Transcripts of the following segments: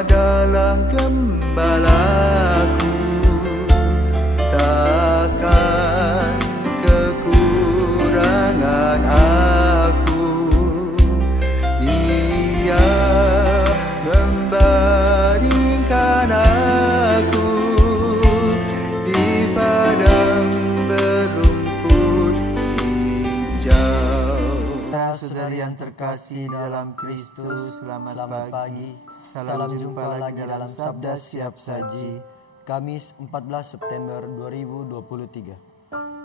adalah gembalaku, takkan kekurangan aku. Ia membaringkan aku di padang berumput hijau. Saudari yang terkasih dalam Kristus, selamat pagi. Salam jumpa lagi dalam Sabda Siap Saji, Kamis 14 September 2023,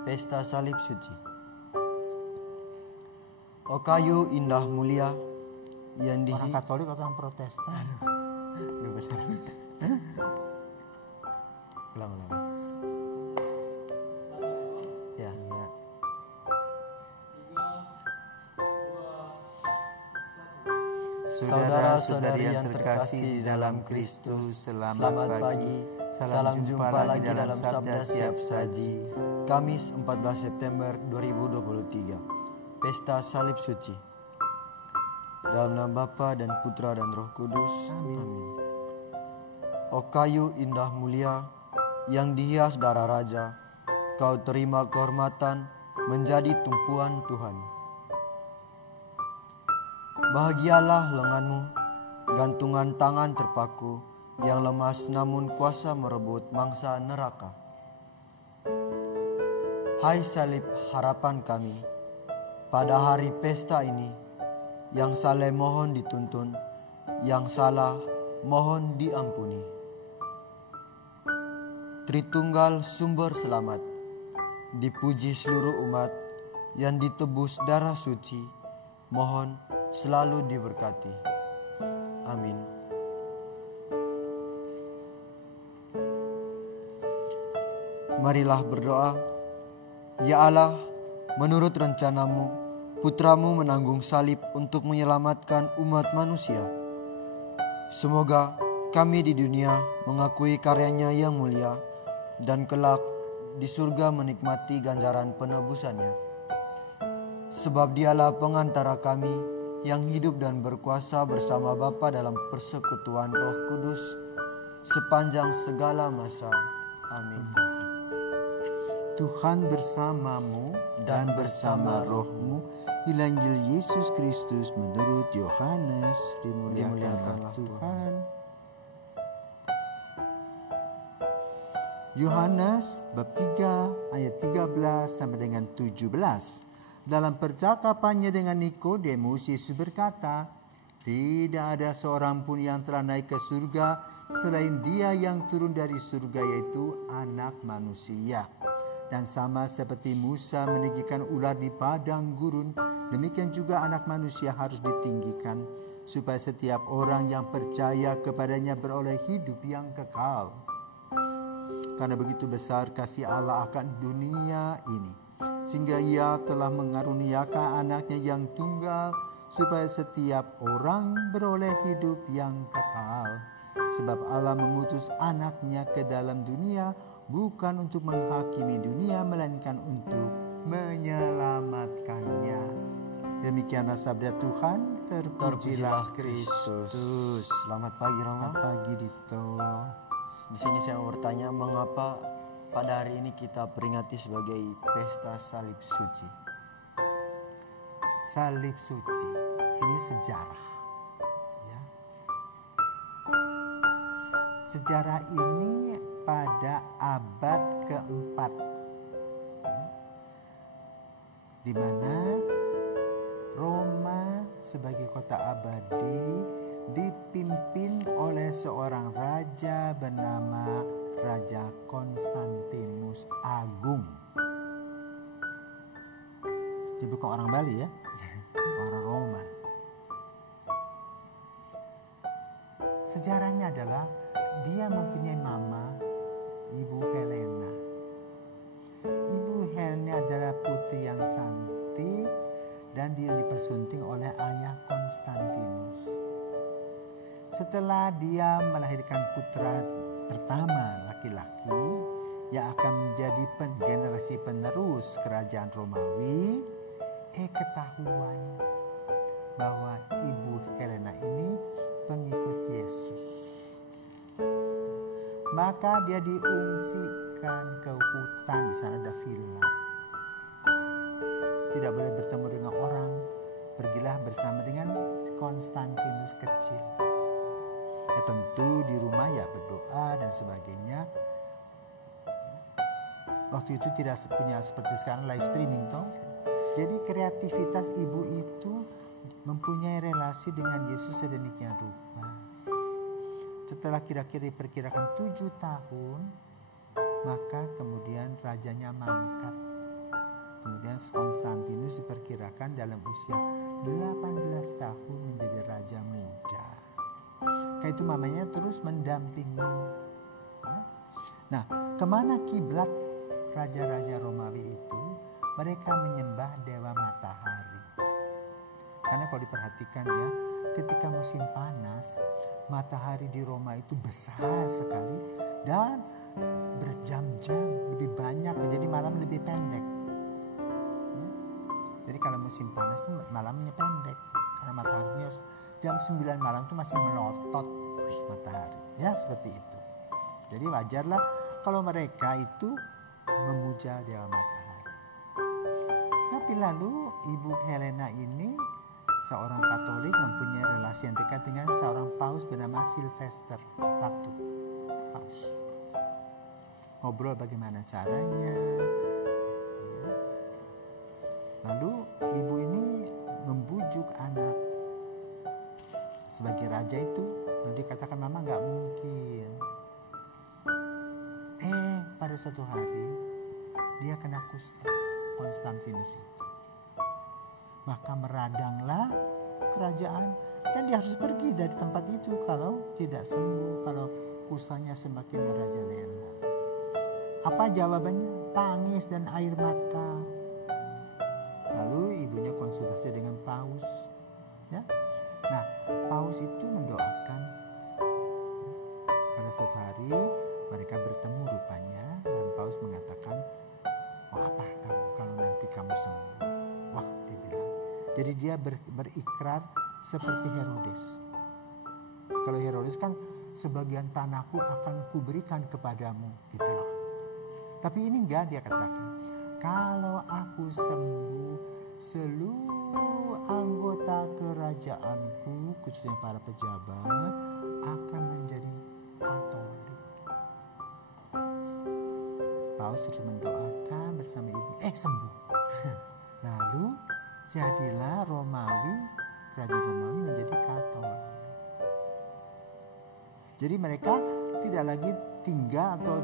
Pesta Salib Suci. O kayu indah mulia yang Orang Katolik atau orang Protestan? Ulang. Ya. Saudara-saudari yang terkasih di dalam Kristus, selamat pagi. Salam jumpa lagi dalam Sabda Siap Saji, Kamis 14 September 2023, Pesta Salib Suci. Dalam nama Bapa dan Putra dan Roh Kudus. Amin. O kayu indah mulia yang dihias darah Raja, kau terima kehormatan menjadi tumpuan Tuhan. Bahagialah lenganmu, gantungan tangan terpaku, yang lemas namun kuasa merebut mangsa neraka. Hai salib harapan kami, pada hari pesta ini, yang saleh mohon dituntun, yang salah mohon diampuni. Tritunggal sumber selamat, dipuji seluruh umat yang ditebus darah suci, mohon selalu diberkati. Amin. Marilah berdoa. Ya Allah, menurut rencanamu, Putramu menanggung salib untuk menyelamatkan umat manusia. Semoga kami di dunia mengakui karyanya yang mulia, dan kelak di surga menikmati ganjaran penebusannya. Sebab dialah pengantara kami yang hidup dan berkuasa bersama Bapa dalam persekutuan Roh Kudus sepanjang segala masa. Amin. Tuhan bersamamu dan bersama rohmu. Injil Yesus Kristus menurut Yohanes. Dimuliakanlah Tuhan. Yohanes bab 3 ayat 13 sampai dengan 17. Dalam percakapannya dengan Nikodemus, Yesus berkata, tidak ada seorang pun yang telah naik ke surga selain Dia yang turun dari surga, yaitu Anak Manusia. Dan sama seperti Musa meninggikan ular di padang gurun, demikian juga Anak Manusia harus ditinggikan, supaya setiap orang yang percaya kepadanya beroleh hidup yang kekal. Karena begitu besar kasih Allah akan dunia ini, sehingga Ia telah mengaruniakan anaknya yang tunggal, supaya setiap orang beroleh hidup yang kekal. Sebab Allah mengutus anaknya ke dalam dunia, bukan untuk menghakimi dunia, melainkan untuk menyelamatkannya. Demikianlah sabda Tuhan. Terpujilah Kristus. Selamat pagi, Rama. Selamat pagi, Dito. Di sini saya mau bertanya, mengapa pada hari ini kita peringati sebagai Pesta Salib Suci? Salib suci ini sejarah, ya. Sejarah ini pada abad keempat, ya, di mana Roma sebagai kota abadi dipimpin oleh seorang raja bernama Raja Konstantinus Agung. Dia bukan orang Bali, ya, orang Roma. Sejarahnya adalah dia mempunyai mama, Ibu Helena. Ibu Helena adalah putri yang cantik dan dia dipersunting oleh ayah Konstantinus. Setelah dia melahirkan putra pertama laki-laki yang akan menjadi generasi penerus kerajaan Romawi, ketahuan bahwa Ibu Helena ini pengikut Yesus. Maka dia diungsikan ke hutan, di sana ada villa. Tidak boleh bertemu dengan orang. Pergilah bersama dengan Konstantinus kecil. Ya tentu di rumah ya berdoa dan sebagainya. Waktu itu tidak punya seperti sekarang live streaming toh. Jadi kreativitas ibu itu mempunyai relasi dengan Yesus sedemikian rupa. Setelah kira-kira diperkirakan 7 tahun, maka kemudian rajanya mangkat. Kemudian Konstantinus diperkirakan dalam usia 18 tahun menjadi raja muda. Karena itu mamanya terus mendampingi. Nah, kemana kiblat raja-raja Romawi itu? Mereka menyembah dewa matahari. Karena kalau diperhatikan ya, ketika musim panas, matahari di Roma itu besar sekali dan berjam-jam lebih banyak, jadi malam lebih pendek. Jadi kalau musim panas itu malamnya pendek karena mataharinya jam 9 malam itu masih melotot matahari. Ya seperti itu. Jadi wajarlah kalau mereka itu memuja dewa matahari. Tapi lalu Ibu Helena ini seorang Katolik mempunyai relasi yang dekat dengan seorang paus bernama Sylvester I. Paus. Ngobrol bagaimana caranya. Lalu ibu ini membujuk anak sebagai raja itu. Lalu dikatakan mama gak mungkin. Pada suatu hari dia kena kusta, Konstantinus itu. Maka meradanglah kerajaan dan dia harus pergi dari tempat itu kalau tidak sembuh, kalau kustanya semakin merajalela. Apa jawabannya? Tangis dan air mata. Lalu ibunya konsultasi dengan paus. Ya. Nah, paus itu mendoakan. Pada suatu hari mereka bertemu rupanya dan paus mengatakan, apa kamu kalau nanti kamu sembuh? Wah, dia bilang. Jadi dia berikrar seperti Herodes. Kalau Herodes kan sebagian tanahku akan kuberikan kepadamu, gitu loh. Tapi ini enggak, dia katakan. Kalau aku sembuh, seluruh anggota kerajaanku, khususnya para pejabat, akan menjadi Katolik. Paus terus mendoakan bersama ibu, sembuh. Lalu jadilah kerajaan Romawi menjadi Katolik. Jadi mereka tidak lagi tinggal atau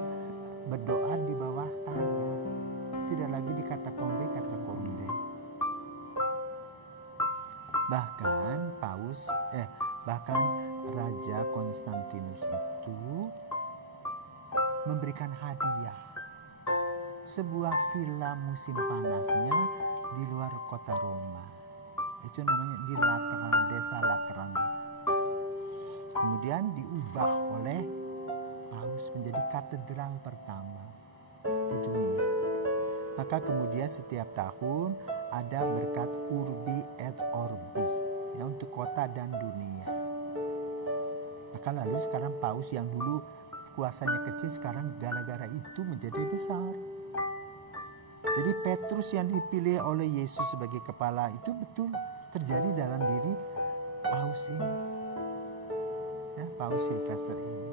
berdoa di bawah tanah. Tidak lagi di katakombe. Bahkan Raja Konstantinus itu memberikan hadiah sebuah villa musim panasnya di luar kota Roma. Itu namanya di Lateran, desa Lateran. Kemudian diubah oleh paus menjadi katedral pertama di dunia. Maka kemudian setiap tahun ada berkat Urbi et Orbi, ya, untuk kota dan dunia. Maka lalu sekarang paus yang dulu kuasanya kecil sekarang gara-gara itu menjadi besar. Jadi Petrus yang dipilih oleh Yesus sebagai kepala itu betul terjadi dalam diri paus ini, ya, paus Sylvester ini.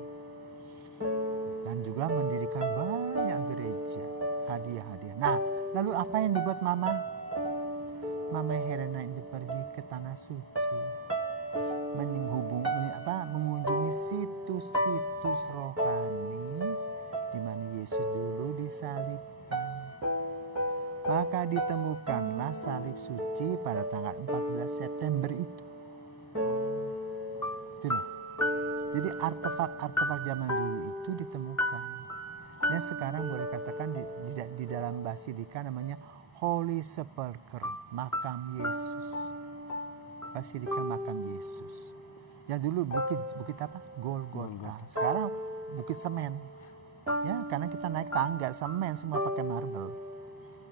Dan juga mendirikan banyak gereja, hadiah-hadiah. Nah, lalu apa yang dibuat Mama Helena ini pergi ke tanah suci, mengunjungi situs-situs rohani di mana Yesus dulu disalibkan. Maka ditemukanlah salib suci pada tanggal 14 September itu. Jadi artefak-artefak zaman dulu itu ditemukan. Dan sekarang boleh katakan di dalam basilika namanya Holy Sepulchre, makam Yesus. Basilika makam Yesus. Yang dulu bukit apa? Golgota. Sekarang bukit semen. Ya, karena kita naik tangga semen semua pakai marble.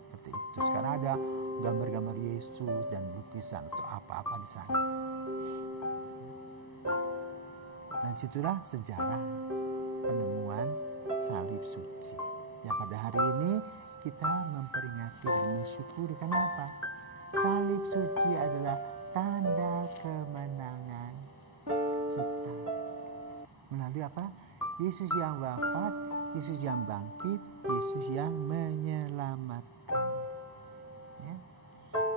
Seperti itu. Sekarang ada gambar-gambar Yesus dan lukisan atau apa-apa di sana. Dan situlah sejarah penemuan salib suci. Ya, pada hari ini kita memperingati dan mensyukuri. Kenapa? Salib suci adalah tanda kemenangan kita. Melalui apa? Yesus yang wafat, Yesus yang bangkit, Yesus yang menyelamatkan. Ya.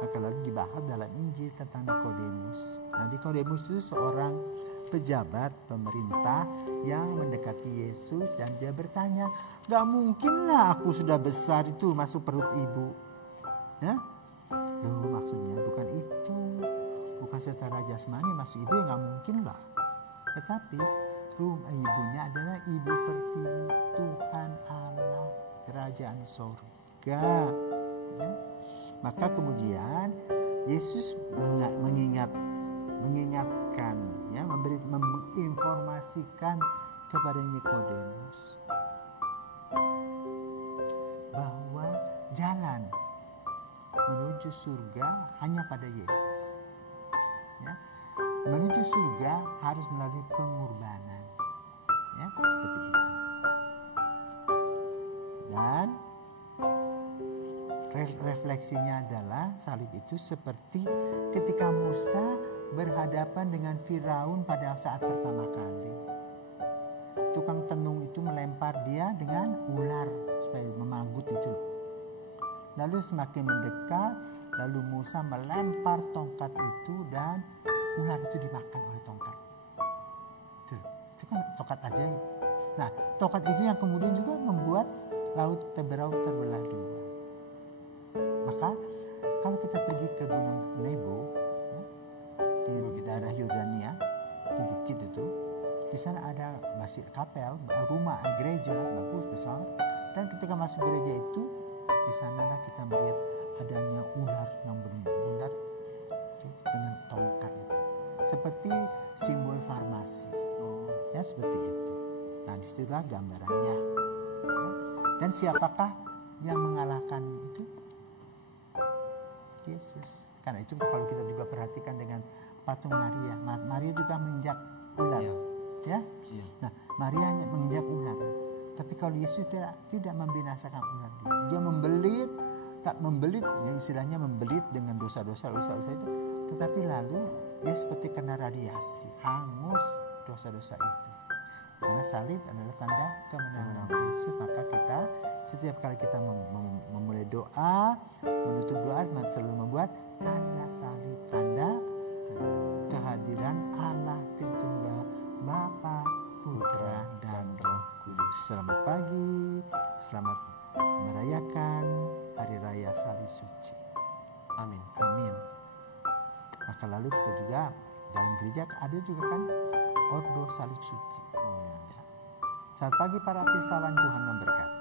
Maka lalu dibahas dalam Injil tentang Nikodemus. Nah, Nikodemus itu seorang pejabat pemerintah yang mendekati Yesus dan dia bertanya, "Gak mungkinlah aku sudah besar itu masuk perut ibu." Ya? Loh, maksudnya bukan itu. Bukan secara jasmani masuk ibu, ya gak mungkin lah. Tetapi rumah ibunya adalah ibu pertiwi Tuhan Allah, kerajaan sorga. Ya? Maka kemudian Yesus mengingatkan, ya, menginformasikan kepada Nikodemus bahwa jalan menuju surga hanya pada Yesus. Ya, menuju surga harus melalui pengorbanan, ya, seperti itu. Dan refleksinya adalah salib itu seperti ketika Musa berhadapan dengan Firaun pada saat pertama kali. Tukang tenung itu melempar dia dengan ular supaya memanggut itu. Lalu semakin mendekat, lalu Musa melempar tongkat itu dan ular itu dimakan oleh tongkat. Itu kan tongkat ajaib. Nah, tongkat itu yang kemudian juga membuat laut terbelah dua. Maka kalau kita pergi ke Gunung Nebo, ya, di daerah Yordania, di bukit itu, di sana ada masjid kapel, rumah gereja bagus besar. Dan ketika masuk gereja itu, di sanalah kita melihat adanya ular yang berbundar dengan tongkat itu, seperti simbol farmasi. Ya, seperti itu. Nah, disitulah gambarannya. Ya. Dan siapakah yang mengalahkan itu? Yesus. Karena itu kalau kita juga perhatikan dengan patung Maria, Maria juga menginjak ular, ya. Nah, Maria hanya menginjak ular. Tapi kalau Yesus tidak membinasakan ular, dia membelit, tak membelit, ya istilahnya membelit dengan dosa-dosa itu. Tetapi lalu dia seperti kena radiasi, hangus dosa-dosa itu. Karena salib adalah tanda kemenangan Yesus, maka kita setiap kali kita memulai doa, menutup doa, selalu membuat tanda salib, tanda kehadiran Allah Tritunggal, Bapa, Putra, dan Roh Kudus. Selamat pagi, selamat merayakan Hari Raya Salib Suci. Amin. Amin. Maka lalu kita juga dalam gereja ada juga kan Ordo Salib Suci. Selamat pagi para pirsawan, Tuhan memberkati.